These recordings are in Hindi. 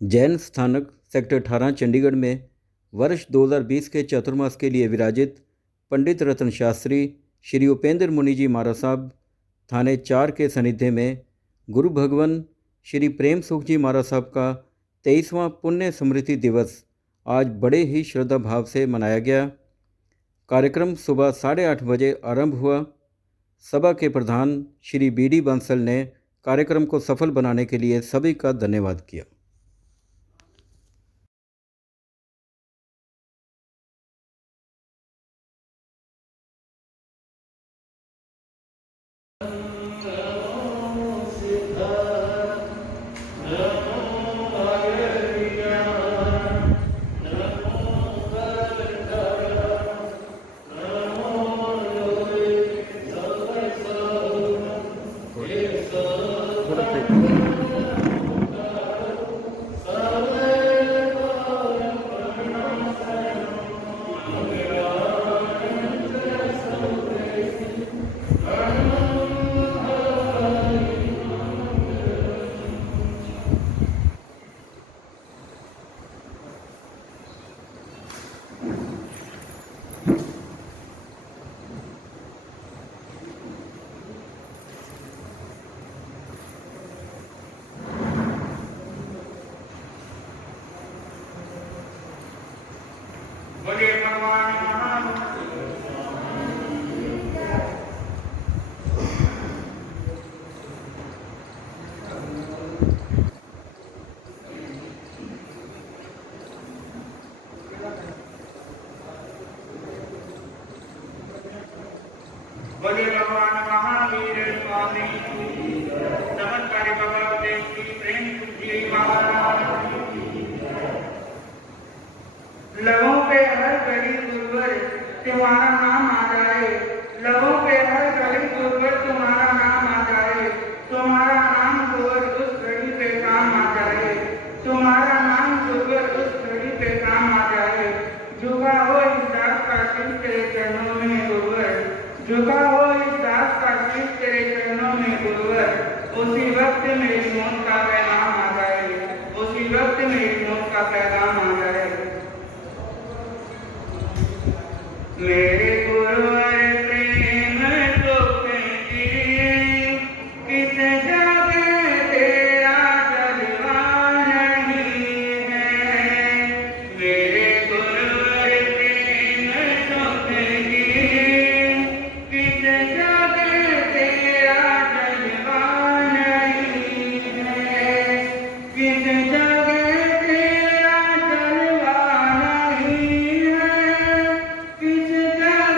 जैन स्थानक सेक्टर 18 चंडीगढ़ में वर्ष 2020 के चातुर्मास के लिए विराजित पंडित रत्न शास्त्री श्री उपेंद्र मुनि जी महाराज साहब थाने 4 के सानिध्य में गुरु भगवान श्री प्रेम सुख जी महाराज साहब का 23वां पुण्य स्मृति दिवस आज बड़े ही श्रद्धा भाव से मनाया गया। कार्यक्रम सुबह 8:30 बजे आरंभ हुआ। सभा के प्रधान श्री BD बंसल ने कार्यक्रम को सफल बनाने के लिए सभी का धन्यवाद किया। बोले भगवान महान बोले भगवान महावीर स्वामी चमत्कारी भगवते श्री प्रेम जी महाराज। लवों पे हर घड़ी गुरुवर तुम्हारा नाम आ जाए, लवों पे हर घड़ी गुरुवर तुम्हारा नाम आ जाए, तुम्हारा नाम गुरुवर उस घड़ी पे काम आ जाए, तुम्हारा नाम गुरुवर उस घड़ी पे काम आ जाए। झुका हो इस दास का शीश तेरे चरणों में गुरुवर, झुका हो इस दास का शीश तेरे चरणों में गुरुवर। उसी वक्त मेरी मौत का पैगाम आ जाए, उसी वक्त मेरी मौत का पैगाम आ जाए। मेरे गुरुवर प्रेम सुख की किस जगह तेरा जलवा नहीं है। मेरे गुरुवर प्रेम सुख की किस जगह तेरा जलवा नहीं है। किस जगह तेरा जलवा नहीं है। किस जगह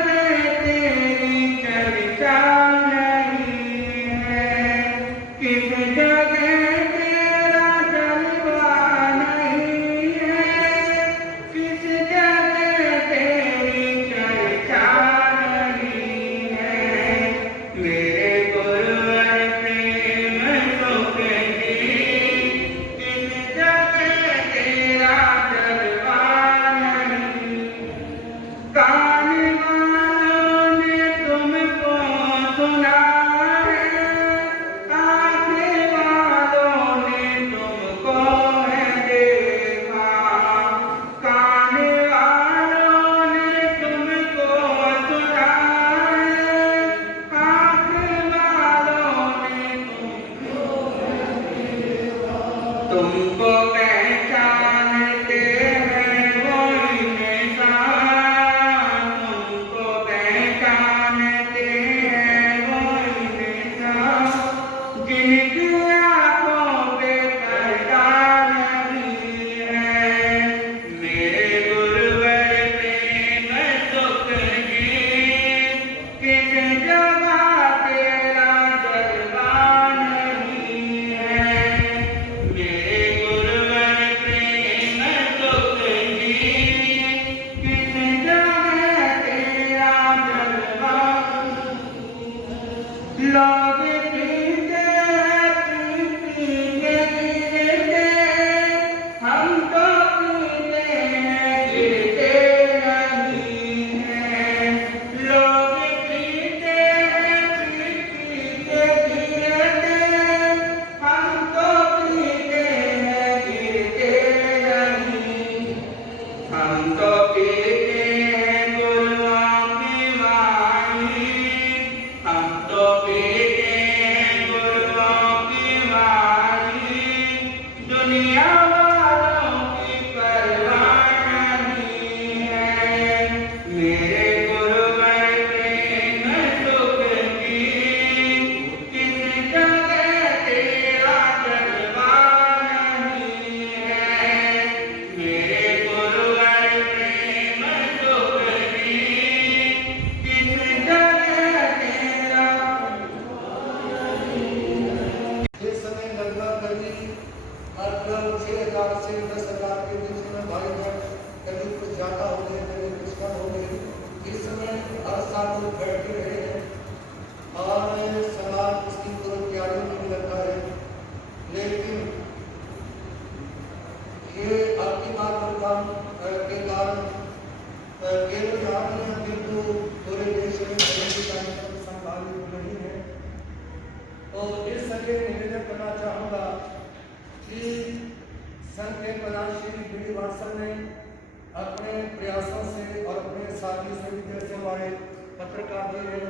हमारे पत्रकार जी हैं,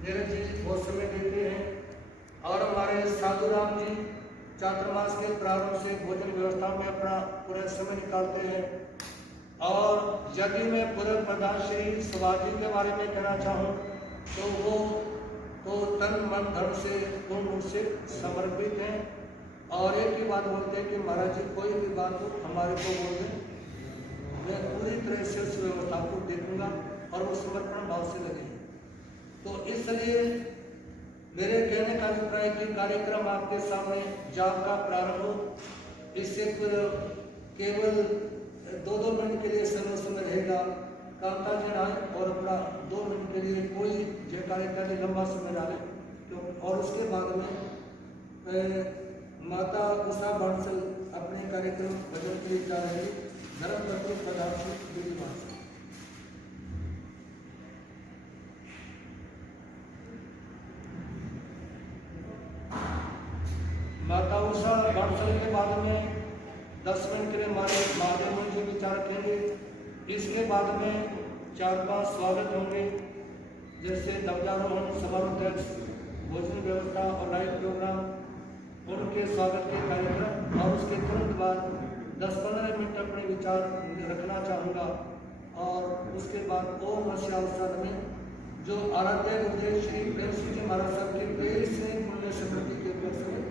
नीरज जी बहुत समय देते हैं, और हमारे साधु राम जी चातुर्मास के प्रारंभ से भोजन व्यवस्था में अपना पूरा समय निकालते हैं। और यदि मैं पूर्व प्रधान श्री शिवाजी के बारे में कहना चाहूँ तो वो तो तन मन धन से पूर्ण रूप से समर्पित हैं, और एक ही बात बोलते हैं कि महाराज जी कोई भी बात हो हमारे को बोल दें, मैं पूरी तरह से उस व्यवस्था को देखूंगा और वो समर्पण भाव से लगे। तो इसलिए मेरे कहने का अभिप्राय कि कार्यक्रम आपके सामने जाप का प्रारंभ हो, इससे फिर केवल 2-2 मिनट के लिए समय रहेगा, कांता जी आए और अपना 2 मिनट के लिए कोई जयकारे का लंबा समय डाले, तो और उसके बाद में माता उषा बांसल अपने कार्यक्रम भजन के लिए जा रही है। धर्म पत्नी प्रधान श्री विधिमान से माता उषा बांसल के बाद में 10 मिनट के लिए हमारे महादेव मुनि जी विचार रखेंगे। इसके बाद में 4-5 स्वागत होंगे, जैसे ध्वजारोहण, समारोह, भोजन व्यवस्था और लाइव प्रोग्राम, उनके स्वागत के कार्यक्रम, और उसके तुरंत बाद 10-15 मिनट अपने विचार रखना चाहूँगा। और उसके बाद ओम नमः अवसर में जो आराध्य गुरुदेव श्री प्रेम सिंह जी महाराज साहब के प्रेम से पुण्य स्मृति के उपलक्ष्य में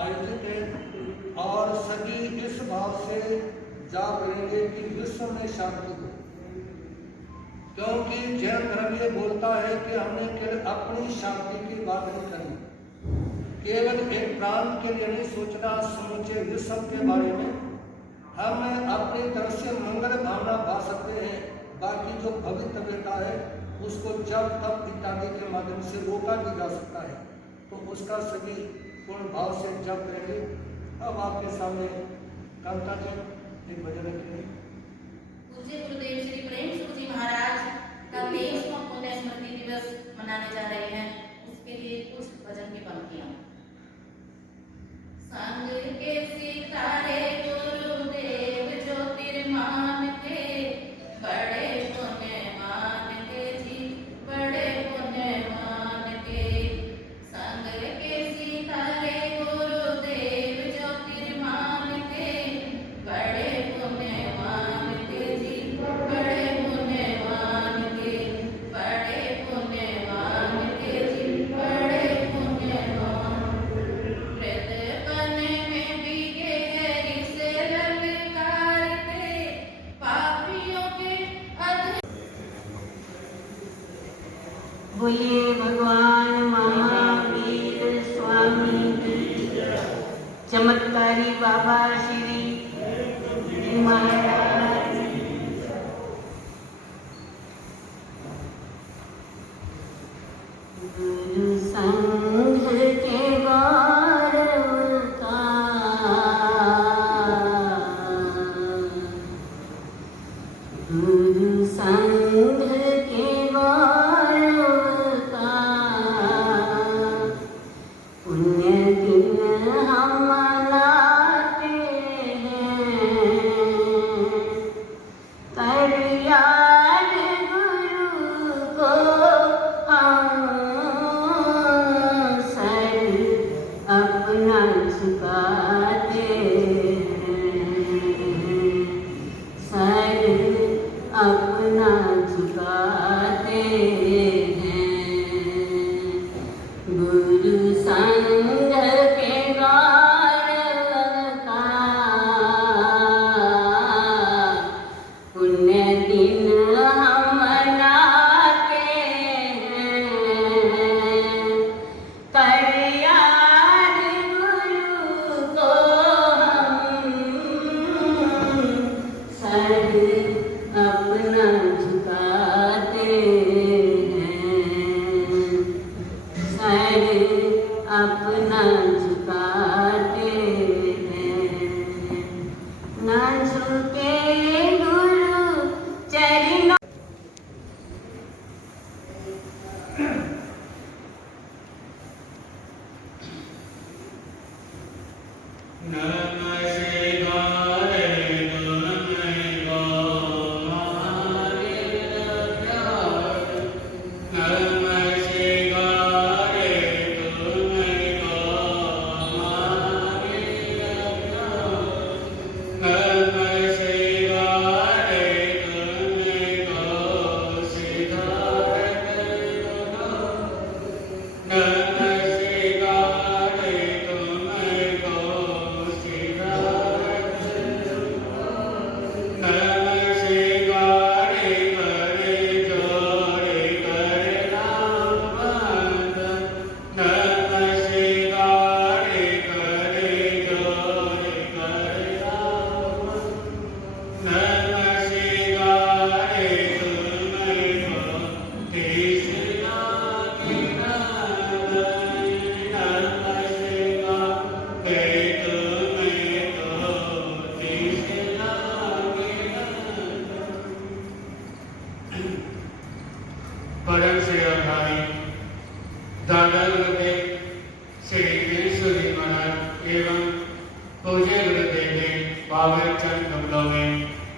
आयोजित है, और सभी इस भाव से जाप करेंगे कि विश्व में शांति हो, क्योंकि जैन धर्म ये बोलता है कि हमने केवल अपनी शांति की बात नहीं करनी, केवल एक प्रांत के लिए नहीं सोचना, समूचे विश्व के बारे में हम अपनी तरफ से मंगल भावना भा सकते हैं। बाकी जो भवितव्यता है उसको जब तब इत्यादि के माध्यम से रोका भी जा सकता है, तो उसका सभी पूर्ण भाव से जप करेंगे। अब आपके सामने कांता जी एक भजन रखेंगे। पूज्य गुरुदेव श्री प्रेम सिंह जी महाराज का 23वां पुण्य स्मृति दिवस मनाने जा रहे हैं, उसके लिए कुछ भजन की पंक्तियां। संग के सितारे गुरुदेव ज्योतिर्मान थे, बड़े पुण्यवान थे जी, बड़े पुण्यवान थे। संग के सितारे गुरुदेव ज्योतिर्मान थे, बड़े पुण्यवान थे जी, बड़े पुण्यवान थे, बड़े पुण्यवान थे जी, बड़े पुण्यवान। हृदय में भीगे हरि से ललकार थे, पापियों के अध। बोलिए भगवान महावीर स्वामी की जय। चमत्कारी बाबा श्री महाराज गुरु संघ के गौरव का, गुरु संघ के गौरव का, पुण्य दिन हम मनाते हैं। कर याद गुरु को हम सर अपना झुकाते हैं, सर अपना झुकाते हैं। गुरु संघ के गौरव का, पुण्य दिन हम मनाते हैं। कर याद गुरु को हम सर अपना झुकाते हैं। परम सेवा भाई दादा गुरुदेव श्री वीरेश्वर जी महाराज एवं पूज्य गुरुदेव के पावन चरण कमलों में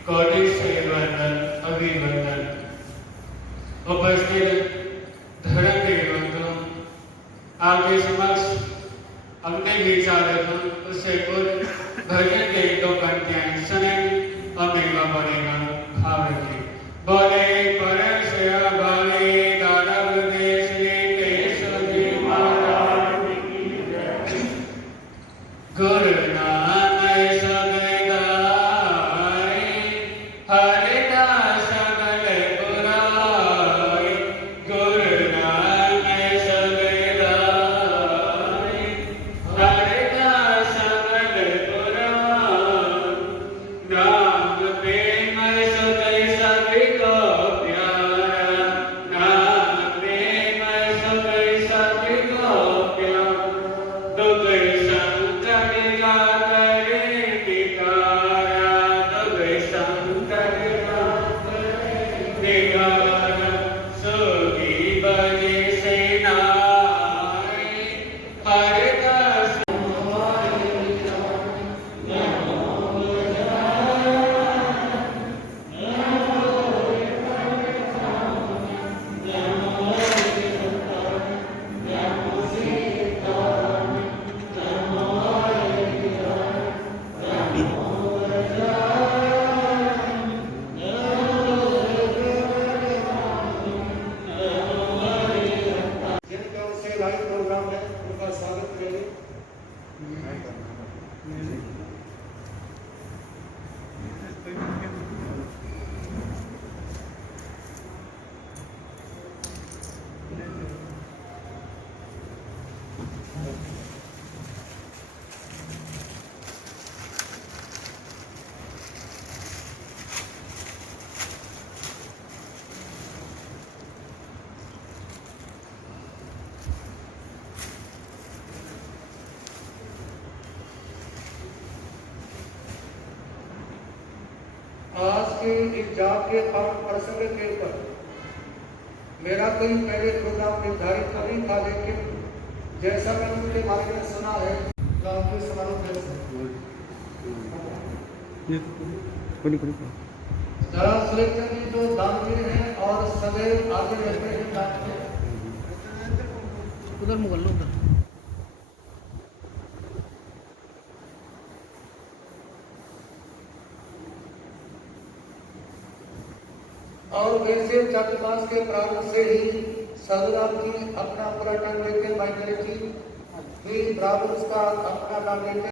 कोटि से वंदन अभिवंदन। उपस्थित धर्म के बंधुओं, आपके समक्ष अपने विचार रखूं उससे पूर्व भजन के दो पंक्तियां सुने और मेरा पड़ेगा भाव रखिए। बोले परम सेवा भावी दादा गुरुदेव श्री केशव जी महाराज की जय। गुरु नाम सगदाई हरि का सगल बुराई। गुरु नाम सगदाई हरि का सगल बुराई। नाम प्रेम सदै सभी को प्यारा। नाम प्रेम सदै सभी को प्यारा। दुख संकट का करे निकारा। दुख संकट का करे निकारा। सुखी बजे से नाई हरि का जिनके ओर से लाइव प्रोग्राम है उनका स्वागत करेंगे। आज के इस जाप के पावन प्रसंग के ऊपर मेरा कोई पहले प्रोग्राम निर्धारित तो नहीं था, लेकिन जैसा मैंने उनके बारे में सुना है तो आपके समारोह कर सकते। जरा सुलेखन जी जो दानवीर हैं और सदैव आगे रहते हैं दान में। उधर मुगल उधर और वैसे चातुर्मास के प्रारंभ से ही साधुराम जी अपना पूरा नाम लेते, माइकल जी भी बराबर उसका अपना नाम लेते।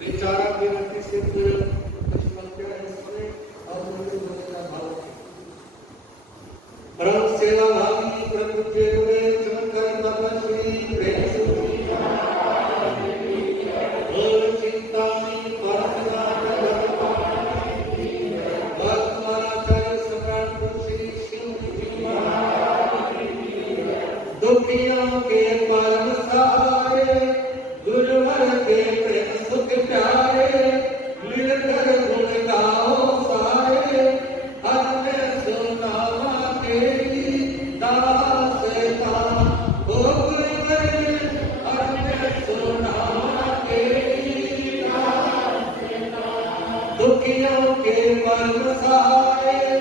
विचारा के से कुछ पंक्तियां हैं सुने। दुखियों के परम सहाय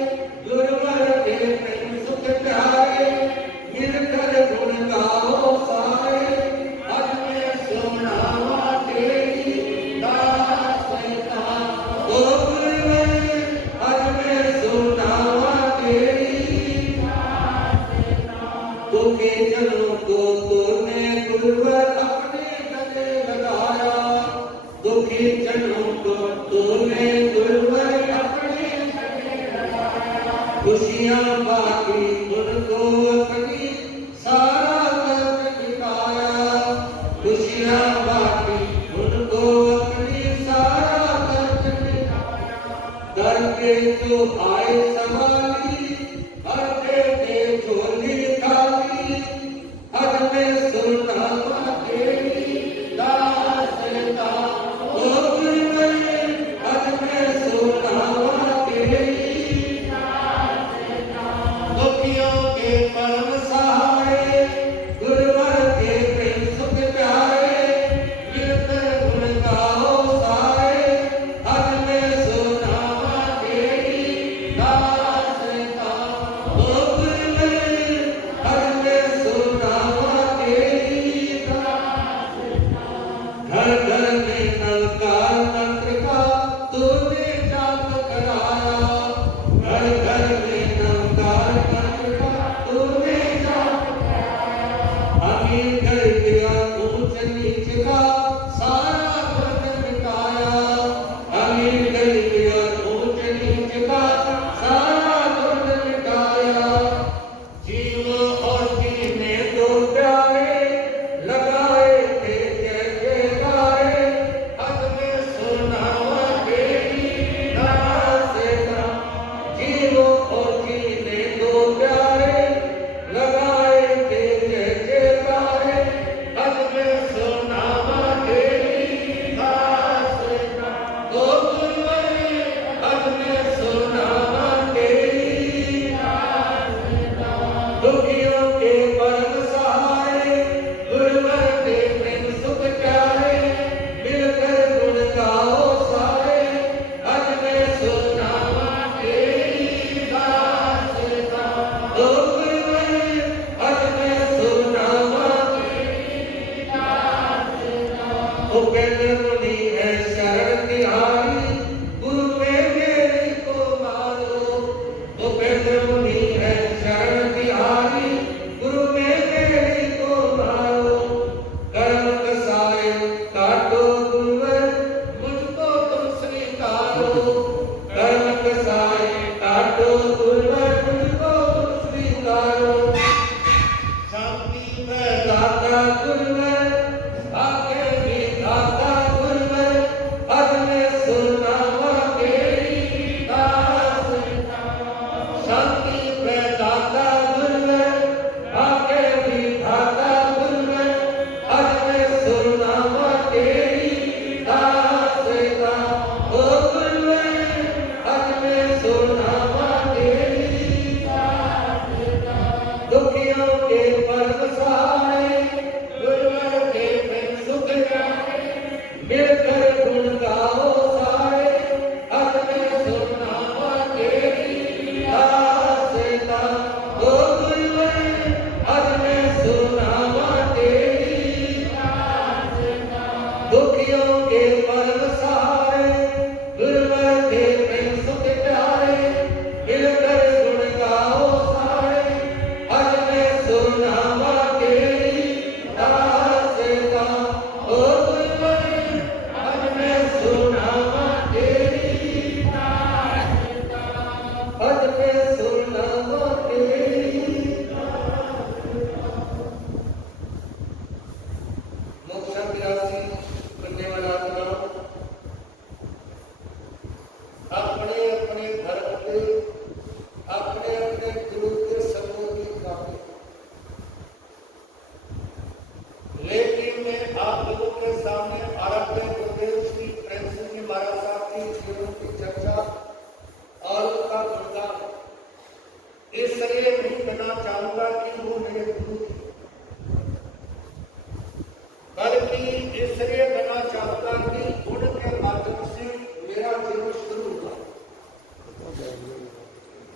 दुर्बल के प्रेम सुख प्यारे मिलकर गुण गाओ सारे अज में सुनावा तेरी दासता ओ गुरुवर अज में सुनावा तेरी दुखी जनों को तूने गुरुवर अपने गले लगाया दुखी जनों को तूने गुरुवर अपने गले लगाया खुशियां बाकी उनको अपनी सारा कर्म दिखाया खुशियां बाकी उनको अपनी सारा कर्म दिखाया करके जो आए सवाली हर दे झोली खाली हर में सुनावा तेरी दासता ओ गुरुवर हर में सुनावा तेरी दासता दुखियों के परम सहाय गुरुवर के प्रेम सुख प्यारे मिलकर गुण गाओ सारे हर में सुनावा तेरी दासता ओ गुरुवर हर में सुनावा तेरी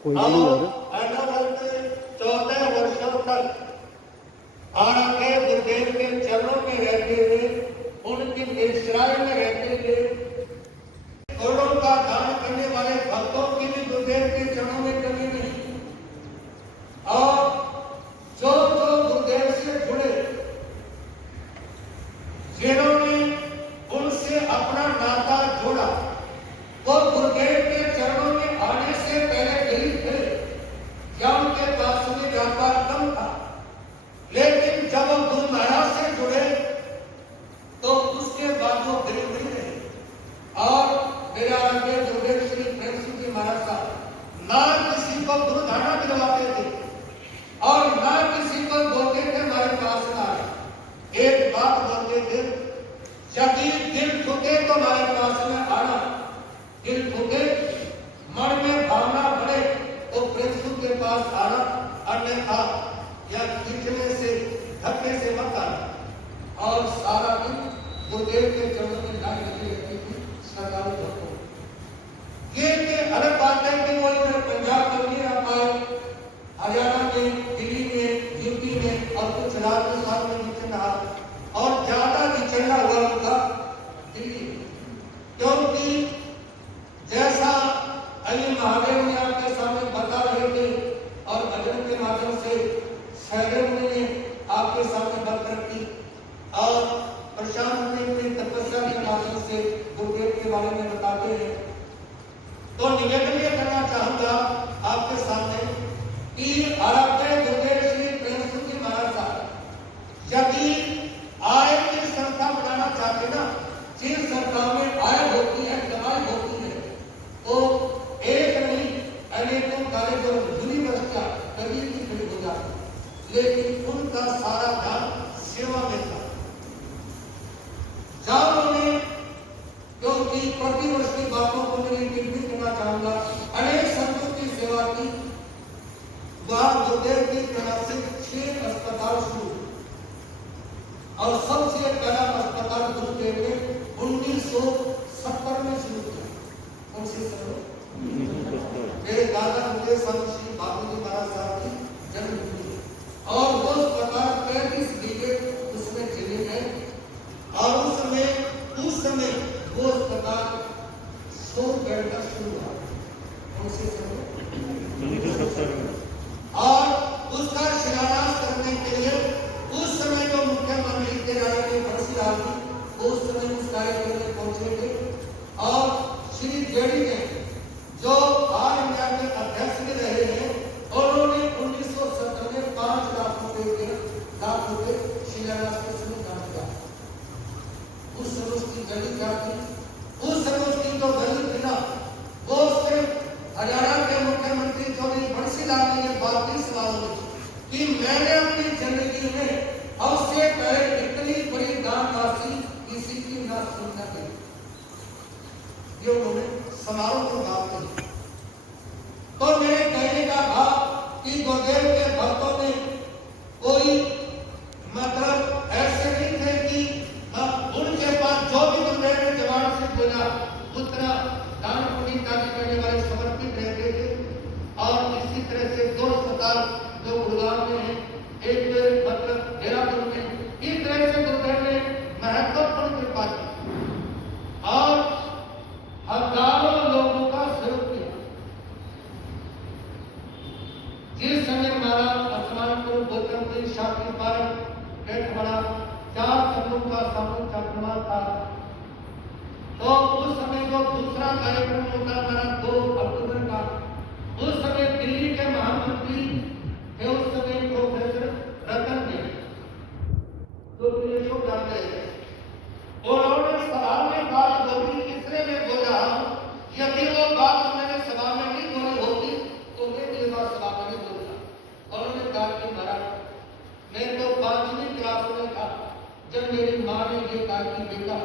14 वर्षों तक आगे गुरुदेव के चरणों में रहते हुए, उनकी निश्राय में रहते हुए, करोड़ों का दान करने वाले भक्तों की भी गुरुदेव के चरणों में कमी नहीं। और जो गुरुदेव से जुड़े, जिन्होंने उनसे अपना नाता जोड़ा, वो गुरुदेव के चरणों में आने से पहले गरीब थे या उनके पास में व्यापार कम था, लेकिन जब वो गुरु महाराज से जुड़े तो उसके बाद वो गरीब नहीं रहे। और मेरा आगे गुरुदेव श्री प्रेम सिंह जी महाराज साहब ना किसी को गुरु धारणा दिलवाते थे और ना किसी को बोलते थे हमारे पास ना आए। एक बात बोलते थे, यदि दिल ठुके तो हमारे पास में आना, दिल ठुके मन में भावना बढ़े तो प्रेम के पास आना, अन्यथा या खींचने से धक्के से मत आना। और सारा दिन गुरुदेव के चरणों में लाइन लगी रहती थी सरदारों भक्तों। ये अलग बात है कि वो इधर पंजाब में नहीं रह पाए, हरियाणा में, दिल्ली में, यूपी में और कुछ राजस्थान में विचरण रहा, और ज्यादा विचरना हुआ उनका दिल्ली में, क्योंकि जैसा अली महादेव ने आपके सामने बता रहे थे और भजन के माध्यम से सहदेव ने आपके सामने बात रखी, और प्रशांत ने अपनी तपस्या के माध्यम से गुरुदेव के बारे में बताते हैं। तो निवेदन ये करना चाहूंगा आपके सामने कि आराध्य गुरुदेव श्री प्रेम सिंह जी महाराज साहब यदि आय की संस्था बनाना चाहते ना, जिन संस्थाओं में आय होती है, कमाई होती है, तो एक नहीं अनेकों कॉलेज और यूनिवर्सिटियां कभी भी खड़ी हो जाती, लेकिन उनका सारा ध्यान सेवा में था। जब उन्होंने, क्योंकि प्रतिवर्ष की बातों को मैं रिपीट करना चाहूंगा, अनेक संतों की सेवा की, वहां गुरुदेव की तरफ से 6 अस्पताल शुरू, और सबसे पहला अस्पताल गुरुदेव ने 1970 में शुरू किया। कौन सी समय? मेरे दादा गुरुदेव संत श्री बाबू जी महाराज साहब की जन्मभूमि, और वो अस्पताल 35 बीघे उसमें जमीन है, और उस समय वो अस्पताल 100 बेड का शुरू हुआ। कौन से समय? और उसका शिलान्यास करने के लिए उस समय जो मुख्यमंत्री के राय बंसीलाल जी उस समय उस कार्यक्रम में पहुंचे थे, और श्री जेडी ने जो ऑल इंडिया के अध्यक्ष में रहे हैं, उन्होंने 1970 में 5 लाख रुपए शिलान्यास के समय दान किया। उस समय उसकी गली क्या थी? उस समय उसकी जो गली थी ना, वो सिर्फ हरियाणा के मुख्यमंत्री चौधरी बंसीलाल जी ने बात की सवाल कि मैंने अपनी जिंदगी में सबसे पहले इतनी बड़ी दान राशि किसी की ना सुनना गई। ये उन्होंने समारोह में बात की। तो मेरे कहने का भाव कि गुरुदेव के भक्तों में कोई मतलब ऐसे नहीं थे कि उनके पास जो भी गुरुदेव ने जवान से बोला उतना दान पुण्य कार्य करने वाले समर्पित रहते थे। और इसी तरह से 2 अस्पताल जो गुड़गांव में है, एक मतलब देहरादून में, इस तरह से गुरुदेव ने महत्वपूर्ण कृपा की और हजारों लोगों का सहयोग किया। जिस समय हमारा असमानपुर गौतमपुर शास्त्री पार्क पेटवाड़ा 4 संघों का सामूहिक चक्रवात था, तो उस समय जो दूसरा कार्यक्रम होता था 2 अक्टूबर का, उस समय दिल्ली के महामंत्री थे उस समय प्रोफेसर रतन देव, जो विदेशों जाते हैं, उन्होंने सभा में बात बोली, इसलिए मैं बोल रहा हूं, यदि वो बात मैंने सभा में नहीं बोली होती तो मैं ये बात सभा में नहीं बोलता। और उन्होंने कहा कि महाराज, मैं तो 5वीं क्लास में था जब मेरी माँ ने ये कहा कि बेटा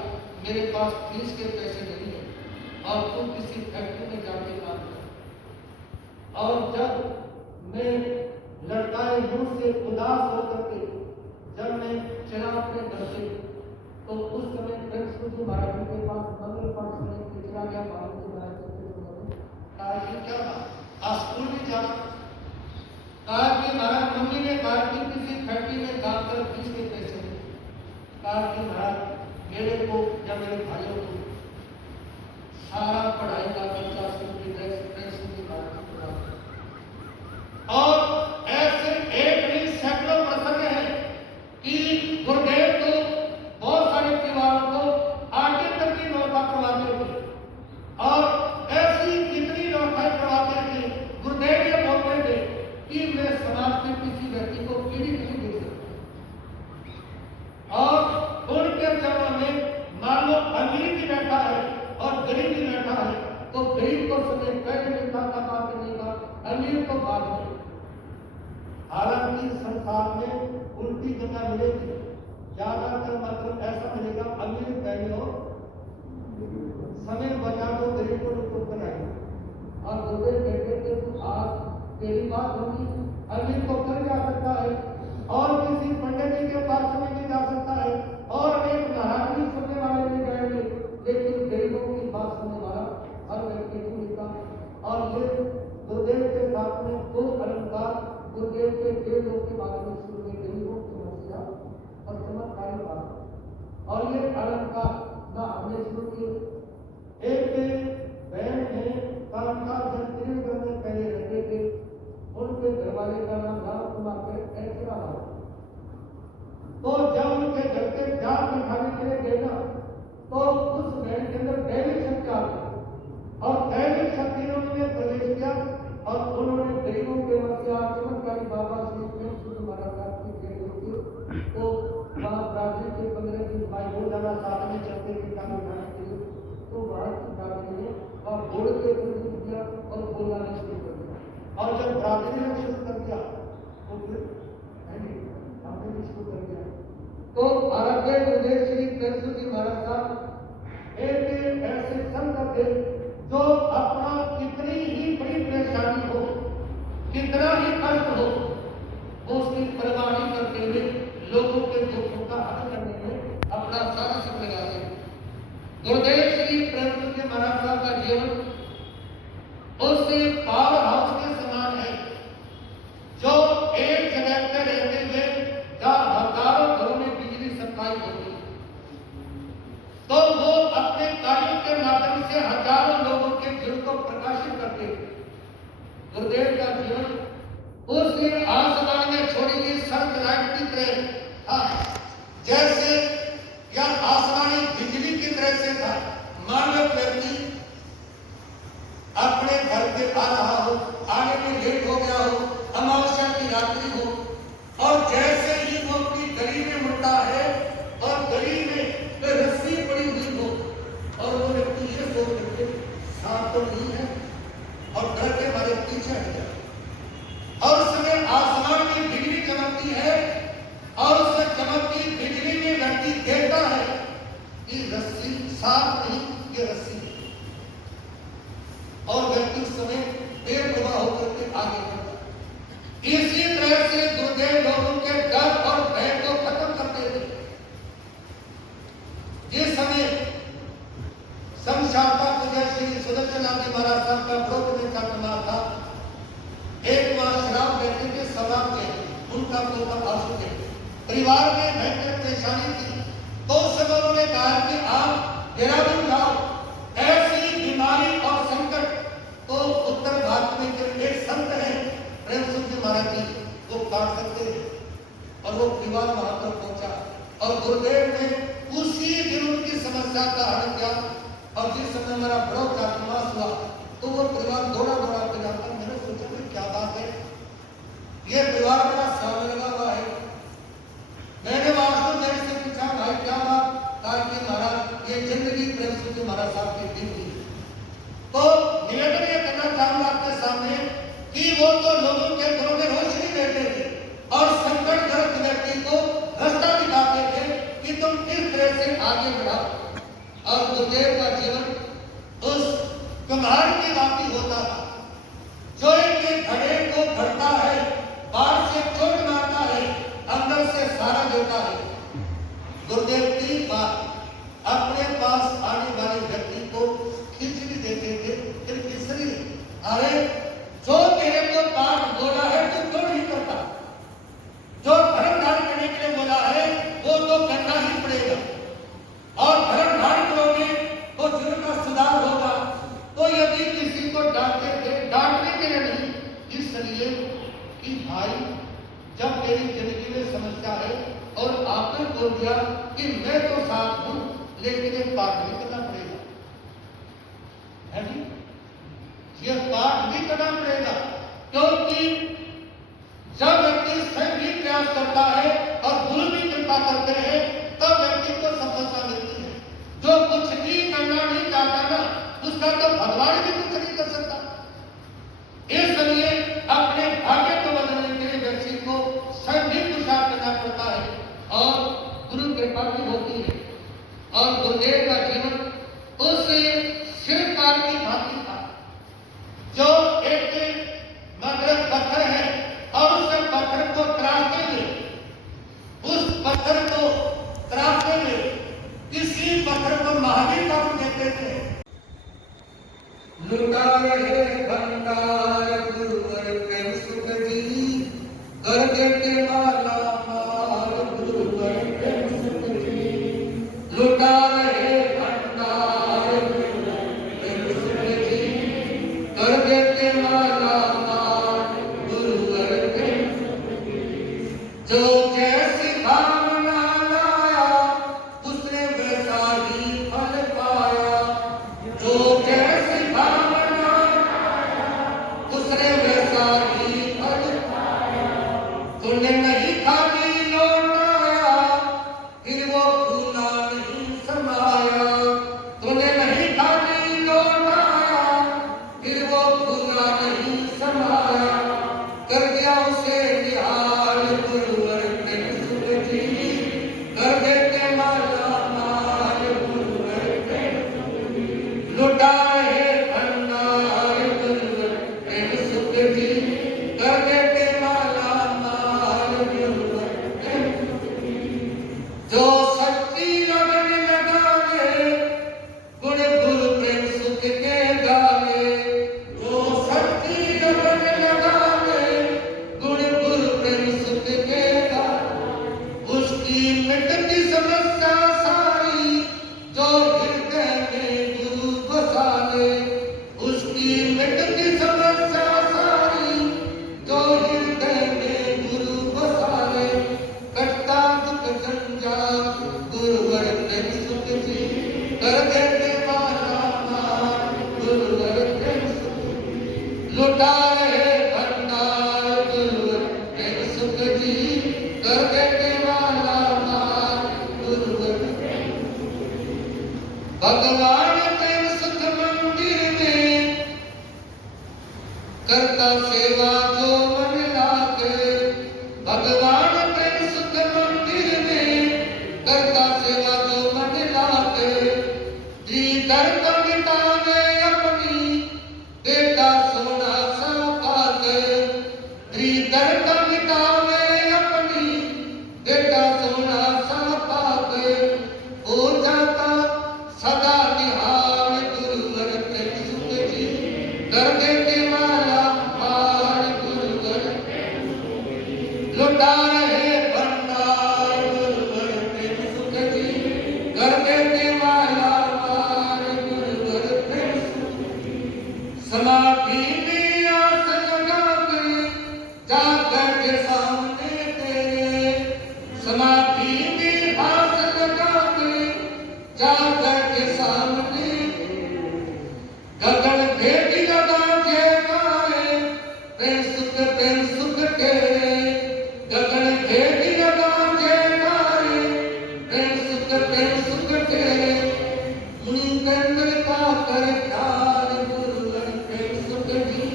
मेरे पास फीस के पैसे नहीं है और तुम किसी फैक्ट्री में जाके काम कर। और जब मैं लड़काए मुंह से उदास होकर के जब मैं चला अपने घर से, तो उस समय प्रिंसिपल महाराज के पास मंगल पाठ में चला गया। कहा कि क्या स्कूल में जा कि महाराज मम्मी ने कहा कि किसी फैक्ट्री में काम कर 20 के पैसे कहा कि महाराज मेरे को या मेरे भाइयों को सारा पढ़ाई का खर्चा स्कूल की पढ़ा और ऐसे एक नहीं सैकड़ों प्रसंग है कि गुरुदेव को बहुत सारे परिवारों को आगे तक की नौका करवाते थे और ऐसी कितनी नौकाएं करवाते थे। गुरुदेव ये बोलते थे कि मैं समाज के किसी व्यक्ति को पीढ़ी नहीं दे सकता और उनके चरणों में मान लो अमीर भी बैठा है और गरीब भी बैठा है तो गरीब को समय पहले मिलता था बात मिलेगा, अमीर को बाद में। हालांकि संसार में उल्टी जगह मिलेगी, ज्यादातर मतलब ऐसा मिलेगा अमीर पहले हो समय बचा दो गरीब को रुको बनाए और गुरुदेव कहते थे तो आज तेरी बात होगी, अमीर को कर जा सकता है और किसी पंडित जी के पास में नहीं जा सकता है और एक महाराज भी सुनने वाले नहीं जाएंगे, लेकिन गरीबों की बात सुनने वाला हर व्यक्ति को मिलता। और ये गुरुदेव के साथ में दो अलंकार गुरुदेव के वेदों के बारे में शुरू में गरीबों की समस्या और चमत्कारी बात और ये अलंकार ना हमने शुरू किए। एक बहन है कांता जन में पहले रहते थे, उनके घरवाले का नाम राम कुमार के ऐसा रहा। तो जब उनके घर के जाल बिठाने के लिए गए ना तो उस बहन के अंदर दैविक शक्ति आ गई और दैविक शक्ति ने उन्होंने प्रवेश किया और उन्होंने गरीबों के मध्य चमत्कारी बाबा श्री प्रेम महाराज की जय होती तो वहाँ ब्राजील के 15 दिन भाई हो जाना साथ में चलते थे काम उठाने के लिए। तो वहाँ की ब्राजील ने और बोल के शुरू किया और बोलना शुरू कर दिया और जब ब्राजील ने शुरू कर दिया तो फिर हमने भी शुरू कर दिया। तो भारत के गुरुदेव श्री प्रेम जी महाराज साहब एक ऐसे संत थे जो अपना कितनी ही बड़ी परेशानी हो, कितना ही कष्ट हो, उसकी परवाह नहीं करते हुए लोगों के दुखों का हल करने में अपना सारा समय लगाते हैं। गुरुदेव श्री प्रेम जी महाराज साहब का जीवन उससे पावर हाउस के समान है जो एक जगह पर रहते हुए जहाँ हजारों घरों में बिजली सप्लाई होती है तो वो अपने कार्यों के माध्यम से हजारों लोगों के जीवन को प्रकाशित करते हैं। गुरुदेव का जीवन उसने आसमान में छोड़ी गई सर्च लाइट की तरह था, जैसे या आसमानी बिजली की तरह से था। मानव व्यक्ति अपने घर पे आ रहा हो, आने में लेट हो गया हो, अमावस्या की रात्रि हो और जैसे ही वो अपनी गली में मुड़ता है और गली में रस्सी पड़ी हुई हो और वो व्यक्ति ये सोच करके साथ तो नहीं है और डर के मारे पीछे हट जाए और उस समय आसमान में बिजली चमकती है और उस चमकती बिजली में व्यक्ति देखता है कि रस्सी साफ नहीं, ये रस्सी और व्यक्ति उस समय बेपरवाह होकर के आगे बढ़ता है। इसी तरह से गुरुदेव लोगों के डर और भय को खत्म करते थे। जिस समय समशाता पूजा श्री सुदर्शनाथ महाराज साहब का ब्रोक में कार्यक्रम था, एक बार शराब बैठे के शराब के उनका पोता आंसू थे, परिवार में भयंकर परेशानी थी तो उस समय उन्होंने कहा कि आप देहरादून जाओ, ऐसी बीमारी और संकट तो उत्तर भारत में जो एक संत है प्रेम जी महाराज जी वो काट सकते हैं और वो परिवार वहां पर पहुंचा और गुरुदेव ने उसी दिन उनकी समस्या का हल किया और जिस समय मेरा बड़ा चातुर्मास हुआ तो वो परिवार दौड़ा के जाता। मैंने सोचा कि क्या बात है, ये परिवार बड़ा सामने लगा हुआ है। मैंने वास्तव में से पूछा भाई क्या बात, कहा कि महाराज ये जिंदगी प्रेम जी महाराज साहब की दिन थी। तो निवेदन ये करना चाहूंगा आपके सामने कि वो तो लोगों के घरों में रोशनी देते थे और संकटग्रस्त व्यक्ति को रास्ता दिखाते थे कि तुम किस तरह से आगे बढ़ाओ। और गुरुदेव का जीवन उस कुम्हार की भांति होता था जो एक घड़े को भरता है, बाहर से चोट मारता है, अंदर से सारा देता है। गुरुदेव की बात अपने पास आने वाले व्यक्ति को खिचड़ी देते थे, फिर खिचड़ी अरे जो तेरे को पाठ बोला है तू क्यों नहीं करता, इसलिए कि भाई जब मेरी जिंदगी में समस्या है और आपने बोल दिया कि मैं तो साथ हूं, लेकिन ये पाठ भी करना पड़ेगा, है जी? ये पाठ भी करना पड़ेगा, क्योंकि जब व्यक्ति स्वयं भी प्रयास करता है और गुरु भी कृपा करते हैं तब व्यक्ति को सफलता मिलती है। जो कुछ भी करना नहीं चाहता ना, उसका तो भगवान भी कुछ नहीं कर सकता। इसलिए अपने भाग्य को बदलने के लिए व्यक्ति को स्वयं भी पुरुषार्थ करना पड़ता है और गुरु कृपा भी होती है। और गुरुदेव का जीवन उस शिवकार की भांति था, जो एक मगरज पत्थर है और उस पत्थर को त्रासते हुए, उस पत्थर को त्रासते हुए किसी पत्थर को महावीर का रूप देते थे। लुटा रहे भंडार गुरुवर प्रेम सुख जी, कर देते माला माल गुरुवर प्रेम सुख जी। लुटा रहे भंडार गुरुवर प्रेम सुख जी, कर देते माला माल गुरुवर प्रेम सुख जी। जो जैसी भावना लाया उसने वैसा ही फल पाया, जो जैसी भावना उसने वैसा ही फल पाया। तूने नहीं खाली लौटाया फिर वो भूला नहीं समाया, तूने नहीं खाली लौटाया फिर वो भूला नहीं समाया। कर दिया उसे निहाल गुरुवर प्रेम सुख जी, कर देते माला माल गुरुवर प्रेम सुख जी। लुटा रहे भंडार गुरुवर प्रेम सुख जी, कर देते माला माल गुरुवर प्रेम सुख जी। जो सच्ची लगन लगावे गुण गुरु प्रेम सुख के गावे, जो सच्ची लगन लगावे गुण गुरु प्रेम सुख के गावे। उसकी मिटती समस्या सारी जो हृदय में गुरु बसा ले, उसकी मिटती समस्या सारी जो हृदय में गुरु बसा ले। कटता दुख जंजाल गुरुवर प्रेम सुख जी, कर देते माला माल गुरुवर प्रेम सुख जी। लुटा रहे भंडार गुरुवर प्रेम सुख जी, कर देते माला माल गुरुवर प्रेम सुख जी। भगवान प्रेम सुख मंदिर में करता सेवा जो मन लागे, भगवान प्रेम सुख मंदिर में करता सेवा जो मन लागे। दर का मिटावे अपनी बेटा सोना सा पाके, दर का मिटावे अपनी बेटा सोना सा पाके। हो जाता सदा निहाल गुरुवर प्रेम सुख जी, कर देते माला माल गुरुवर प्रेम सुख जी। लुटा रहे भंडार गुरुवर प्रेम सुख जी, कर देते माला माल गुरुवर प्रेम सुख जी। समाधि में आस लगा के जाकर के सामने तेरे, समाधि में आस लगा के जाकर के सामने। गगन भेदी लगा जयकारे प्रेम सुख तेरे, गगन भेदी लगा जयकारे प्रेम सुख तेरे। मुनि गंगल का कर ख्याल गुरुवर प्रेम सुख जी,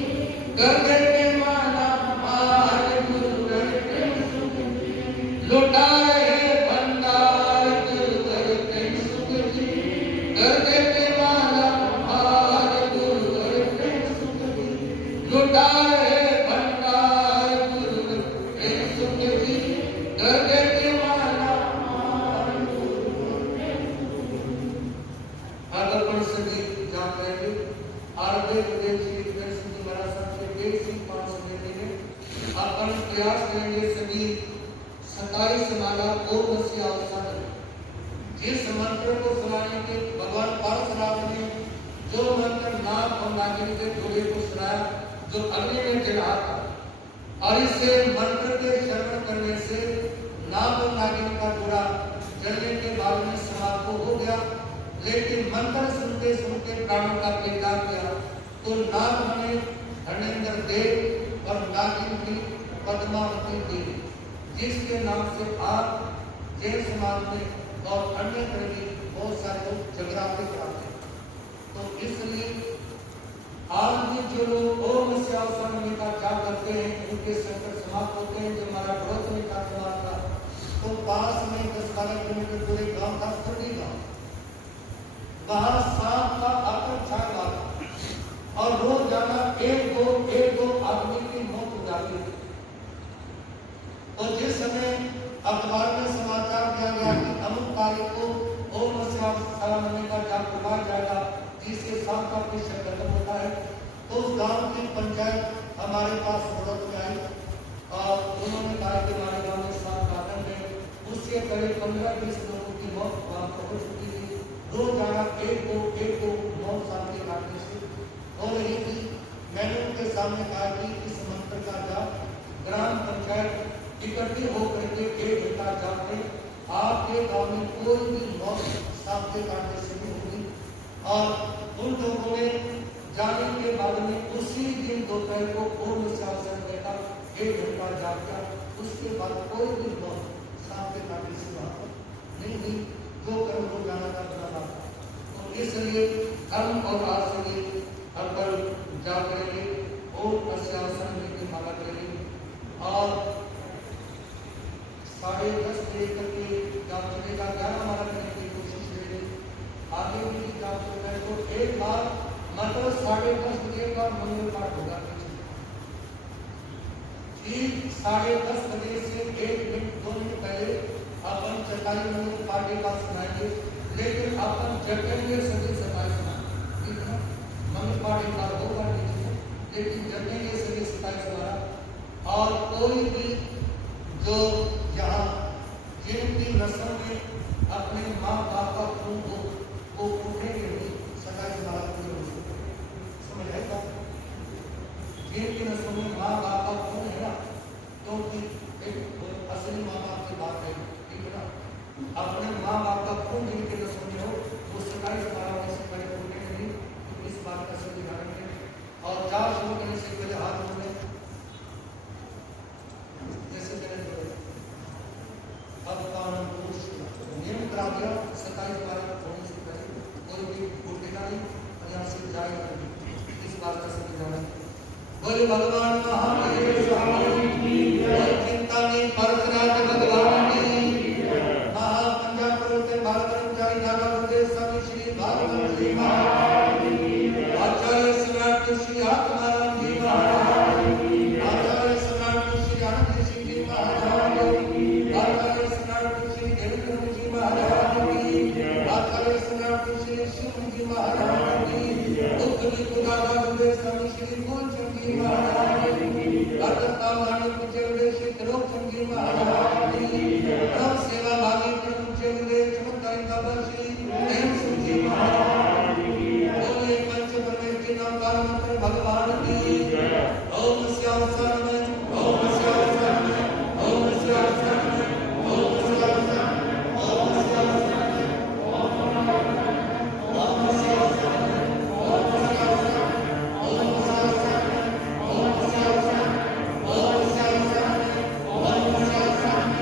कर देते माला माल गुरुवर प्रेम सुख जी। लुटा रहे भंडार गुरुवर प्रेम सुख जी, कर देते माला माल गुरुवर प्रेम सुख जी। लुटा रहे भंडार गुरुवर प्रेम सुख जी, कर देते माला माल गुरुवर प्रेम सुख जी। अगरपण संगीत जाप करेंगे। आरती गुरुदेव श्री प्रेम सुख जी महाराज साहब के 1 से 5 समय देंगे। अपन प्रयास करेंगे संगीत 27 माला ओम नमः अवसान। जिस मंत्र को सुनाने के भगवान पारशुराम ने जो मंत्र नाम और नागिन के जोड़े को सुनाया, जो अग्नि में जला था, और इसे मंत्र के श्रवण करने से नाग और नागिन का बुरा जलने के बाद में समाप्त हो गया। लेकिन मंत्र सुनते सुनते प्राणों का परित्याग किया तो नाग बने धर्मेंद्र देव और नागिन की पद्मावती देवी, जिसके नाम से आज जैन समाज में और अन्य तरह की बहुत सारे लोग जगराते कराते हैं। तो इसलिए आज भी जो लोग ओम श्याम का जाप करते हैं उनके संकट समाप्त होते हैं। जब हमारा व्रत में का समाप्त था तो पास में 10-12 किलोमीटर दूर एक गाँव था, थोड़ी गाँव, वहाँ सांप का आतंक छा हुआ था और रोज जाना एक दो आदमी की मौत हो जाती थी। तो जिस समय अखबार में समाचार दिया गया कि अमुक तारीख को ओम श्याम का जाप करवाया जाएगा जिससे सांप का प्रतिशत खत्म होता है, तो उस गांव की पंचायत हमारे पास सूरत में आई और उन्होंने कहा कि हमारे गांव में सांप का आतंक है। उससे करीब 15-20 लोगों की मौत वहां पर हो चुकी थी। रोजाना एक दो मौत सांप के काटने से हो रही थी। मैंने उनके सामने कहा कि इस मंत्र का जाप ग्राम पंचायत इकट्ठे होकर के 1 घंटा जाप करें, आपके गांव में कोई भी मौत सांप के काटने से नहीं होगी। और उन लोगों ने जाने के बाद में उसी दिन दोपहर को ओम श्याम का 1 घंटा जाप किया। उसके बाद कोई भी मौत सांप के काटने से नहीं हुई। जो कर्म हो जाना का बना था। तो इसलिए हम और आज से अपन जाप करेंगे, ओम श्याम की माला करेंगे और 10:30 बजे तक के जाप करने का 11 माला करने की कोशिश करेंगे। आगे भी जाप करना है तो एक बार मतलब 10:30 बजे का मंगल पाठ होगा। ठीक 10:30 बजे से 1 मिनट 2 मिनट पहले अपन चटाई मंगल पाठ का सुनाएंगे, लेकिन अपन जगेंगे सभी सफाई सुनाएंगे, ठीक है ना। मंगल पाठ का होगा लेकिन जगेंगे सभी सफाई सुनाना। और कोई भी जो यहाँ जिनकी नस्ल में अपने माँ बाप का खून हो वो उठेंगे नहीं, सगाई सुनाना पूरी हो सकती है। समझ आएगा? जिनकी नस्ल में माँ बाप का खून है ना, क्योंकि एक असली माँ बाप की बात है, ठीक है ना। अपने माँ बाप का खून जिनके नस्ल में हो वो सगाई सुनाना वैसे पहले उठेंगे नहीं। तो इस बात का सभी ध्यान रखें। और जाप शुरू करने से पहले हाथ जोड़ें, जैसे मैंने अब कानून नियम करा दिया। 27 तारीख होने से पहले कोई भी उठेगा नहीं और यहाँ से जाएगा नहीं। इस बात का सभी ध्यान रखें। बोले भगवान महादेव चिंता नहीं परखनाथ भगवान की महापंजा प्रवृत्ति भारत कर्मचारी नागा प्रदेश स्वामी श्री भागवत जी महाराज आचार्य सम्राट श्री आत्माराम जी महाराज, आचार्य सम्राट श्री आनंद सिंह जी महाराज, आचार्य सम्राट श्री देवेंद्र जी महाराज की, आचार्य सम्राट श्री शिव जी महाराज की, दुख निकुदारा प्रदेश स्वामी श्री मूलचंद जी महाराज की, राजस्थान वाणी कुचेले श्री त्रिलोकचंद जी महाराज की, राम सेवा भागी कुचेले चमत्कारी बाबा श्री हेम सिंह जी महाराज की, बोले पंच परमेश्वर नाम का मंत्र भगवान की। ओम श्याम शरण ओम श्याम शरण ओम श्याम शरण ओम श्याम शरण ओम श्याम शरण ओम श्याम शरण ओम श्याम शरण ओम श्याम शरण ओम श्याम शरण ओम श्याम शरण ओम श्याम शरण ओम श्याम शरण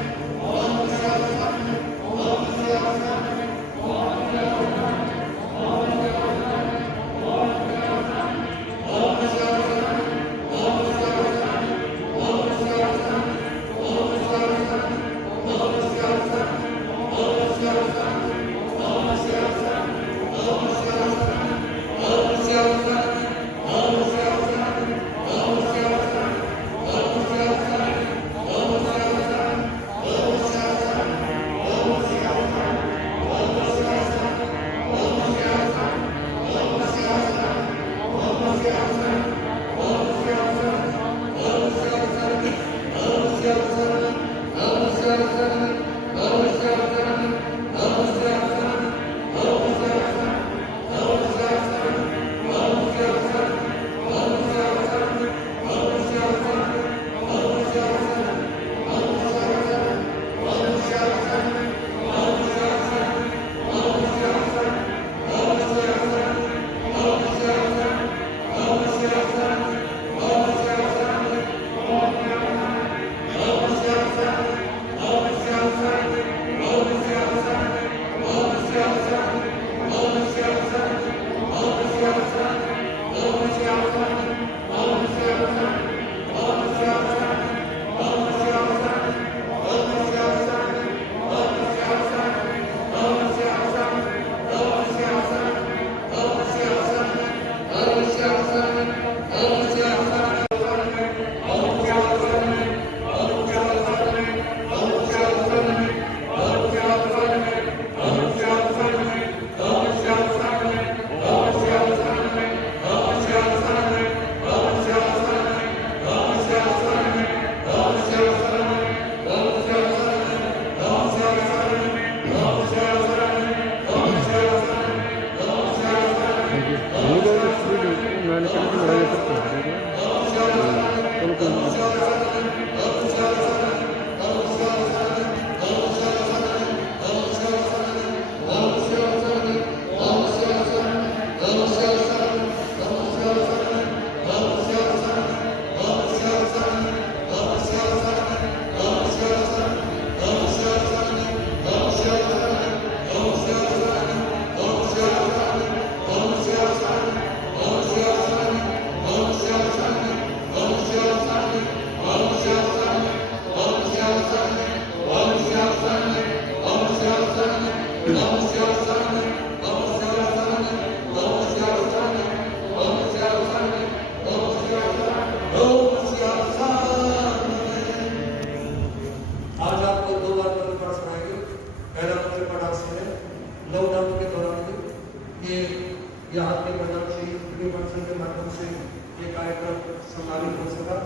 सम्मानित हो सका।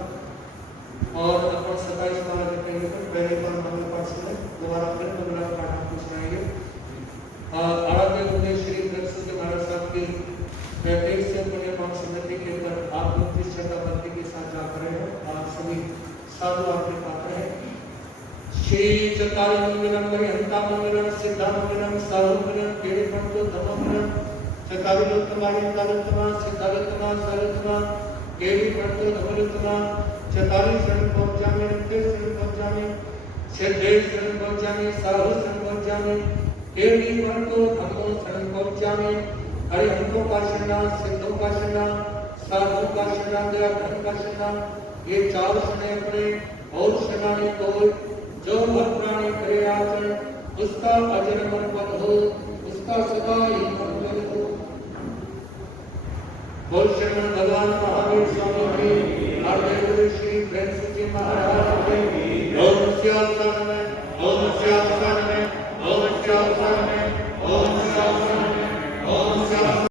और अपन 27 माला के केंद्र पर पहले पर मंगल पाठ सुने, दोबारा फिर मंगला पाठ आपको सुनाएंगे। आराध्य गुरुदेव श्री बृहस्पति महाराज साहब की 35 पुण्यपान स्मृति के अंदर आप लोग जिस श्रद्धा भक्ति के साथ जा रहे हो, आप सभी साधु आपके पात्र हैं। श्री चतारी मंगलम हंता मंगलम सिद्धा मंगलम साहु मंगलम केड़े पंतो धम्म मंगलम चतारी लोकमा हंता लोकमा सिद्धा लोकमा साहु लोकमा केड़ी पंतो धम्म लोकमा चतारी शरण पहुंचाने अंते शरण पहुंचाने सिद्धे शरण पहुंचाने साहु शरण पहुंचाने केड़ी पंतो धम्मो शरण पहुंचाने हरिहंतों का शरण सिद्धों का शरण साधुओं का शरण दया धर्म का शरण ये चार शरण अपने और शरणाने को जो हर प्राणी करे आचरण उसका अजर मन पद हो, उसका सदा ही मंगल हो। बोल शरण भगवान महावीर स्वामी की, आर्य गुरु श्री बृहस्पति महाराज की। ओम श्याम